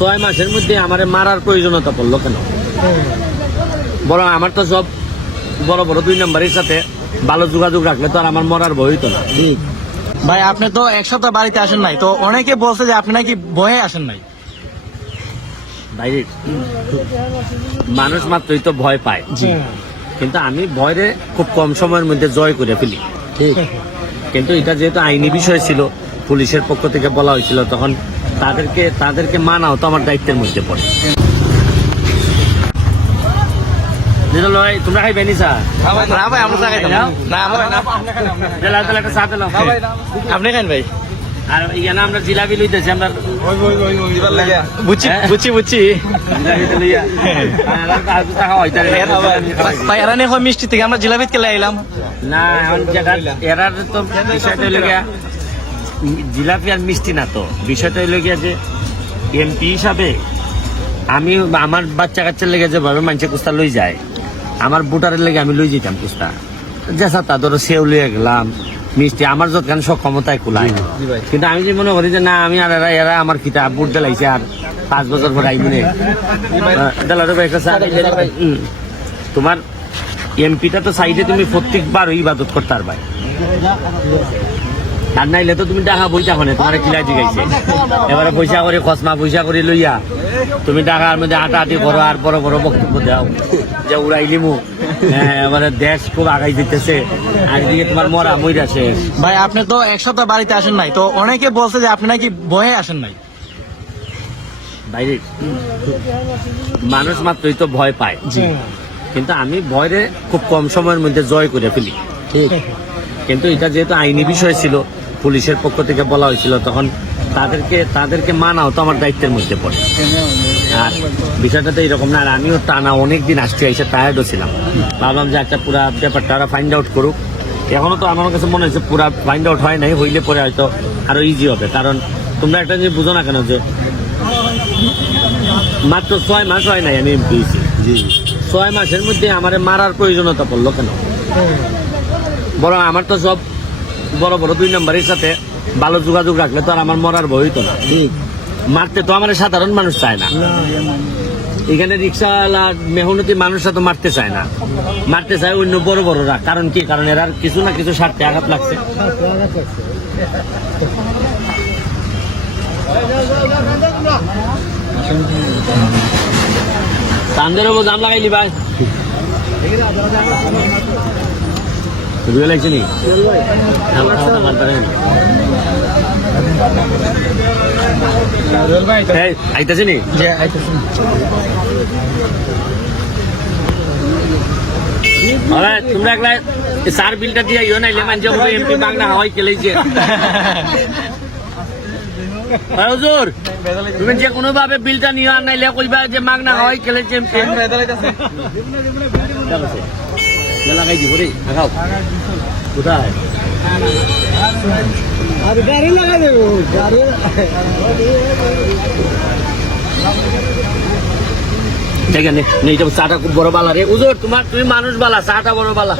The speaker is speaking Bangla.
6 মাসের মধ্যে আমার মারার প্রয়োজনীয়তা পড়লো কেন? বরং আমার তো সব বড় বড় 2 নম্বরের সাথে ভালো যোগাযোগ রাখলে তো আর আমার মরার ভয় হইতো না। ঠিক ভাই, আপনি তো এক সপ্তাহ বাড়িতে আসেন নাই, তো অনেকে বলছে যে আপনি নাকি ভয়ে আসেন নাই। ভাই মানুষ মাত্রই তো ভয় পায়, কিন্তু আমি ভয়রে খুব কম সময়ের মধ্যে জয় করে ফেলি। ঠিক, কিন্তু এটা যেহেতু আইনি বিষয় ছিল, পুলিশের পক্ষ থেকে বলা হয়েছিল, তখন তাদেরকে মানাও তো আমার দায়িত্বের মধ্যে পড়ে। ভাই তোমরা খাইবে নি স্যার? না ভাই, আমরা খাইতাম না। একটা চা দিলাম, আপনি খান ভাই। আর এখানে আমরা জিলাপি লইতেছি, আমরা বুঝছি বুঝছি বুঝছি ভাই, এরা নিয়ে মিষ্টি থেকে আমরা জিলাপিত কেলে আইলাম না। এখন যেটা এরার তো বিষয়টা হইল গিয়া জিলাপি আর মিষ্টি না, তো বিষয়টা হইল গিয়া যে এমপি হিসাবে আমি আমার বাচ্চা কাচ্চার লেগে যেভাবে মানুষে কুস্তা লই যায়, আমার ভোটারের লেগে আমি লই যেতাম কুস্তা। যেসা তা ধরো সেও লইয়া গেলাম, মিষ্টি আমার যতখানি সক্ষমতায় কুলায়। কিন্তু আমি যে মনে করি যে না, আমি আর এরা আমার খিতা বুট দিলাইছে, আর 5 বছর পরে আইমনে তোমার এমপিটা তো সাইডে তুমি প্রত্যেকবার ইবাদত করতে পারবে, আর নাইলে তো তুমি টাকা পয়সা হনে তোমার কিলাই দিগাইছে। এবারে পয়সা করে খসমা পয়সা করে লইয়া তুমি টাকার মধ্যে আটাআটি করো আর বড় বড় বক্তব্য দাও যে উড়াইলিমু, এবারে দেশ খুব আগাই দিতেছে, একদিকে তোমার মরা মইরা শেষ। ভাই, আপনি তো এক সপ্তাহ বাড়িতে আসেন নাই, তো অনেকে বলছে যে আপনি নাকি ভয়ে আসেন নাই। বাইরে মানুষ মাত্রই তো ভয় পায়, কিন্তু আমি ভয়রে খুব কম সময়ের মধ্যে জয় করে ফেলি। ঠিক, কিন্তু এটা যেহেতু আইনি বিষয় ছিল, পুলিশের পক্ষ থেকে বলা হয়েছিল, তখন তাদেরকে মানাও তো আমার দায়িত্বের মধ্যে পড়ে। আর বিষয়টা তো এরকম না, আর আমিও টানা অনেকদিন আসছি, এসে টায়ার্ডও ছিলাম। ভাবলাম যে একটা পুরা ব্যাপারটা ওরা ফাইন্ড আউট করুক। এখনো তো আমার কাছে মনে হয়েছে পুরা ফাইন্ড আউট হয় নাই, হইলে পরে হয়তো আরো ইজি হবে। কারণ তোমরা একটা জিনিস বুঝো না কেন, যে মাত্র 6 মাস হয় নাই আমি এমপি হয়েছি। 6 মাসের মধ্যে আমার মারার প্রয়োজনীয়তা পড়লো কেন? বরং আমার তো সব বড় বড় 2 নম্বরের সাথে ভালো যোগাযোগ রাখলে তো আর আমার মরার ভয় হইতো না। ঠিক, মারতে তো আমার সাধারণ মানুষ চায় না, এখানে রিক্সাওয়ালা মেহনতি মানুষরা তো মারতে চায় না, মারতে চায় অন্য বড় বড়রা। কারণ কি? কারণ এরা কিছু না কিছু স্বার্থে আঘাত লাগছে। তান্দের ওপর দাম লাগাইলি ভাই, লাগছে নি আইতেছে নি? তোমরা একলা সার বিলটা দিয়ে ইয়ে নাইলে মানে এমপি বাংলা হাওয়াই খেলেছে। হুজুর, তুমি যে কোনো ভাবে বিলটা নিয়ে আর নাইলে কইবা যে মাগনা হাওয়াই খেলেছে এমপি। লাগাই দিব রে, লাগাও। কোথায়? গাড়ি লাগাই দেবো, গাড়ি। দেখেন চাটা খুব বড় বালা রে হুজুর, তুমি মানুষ বালা, চাটা বড় বালা।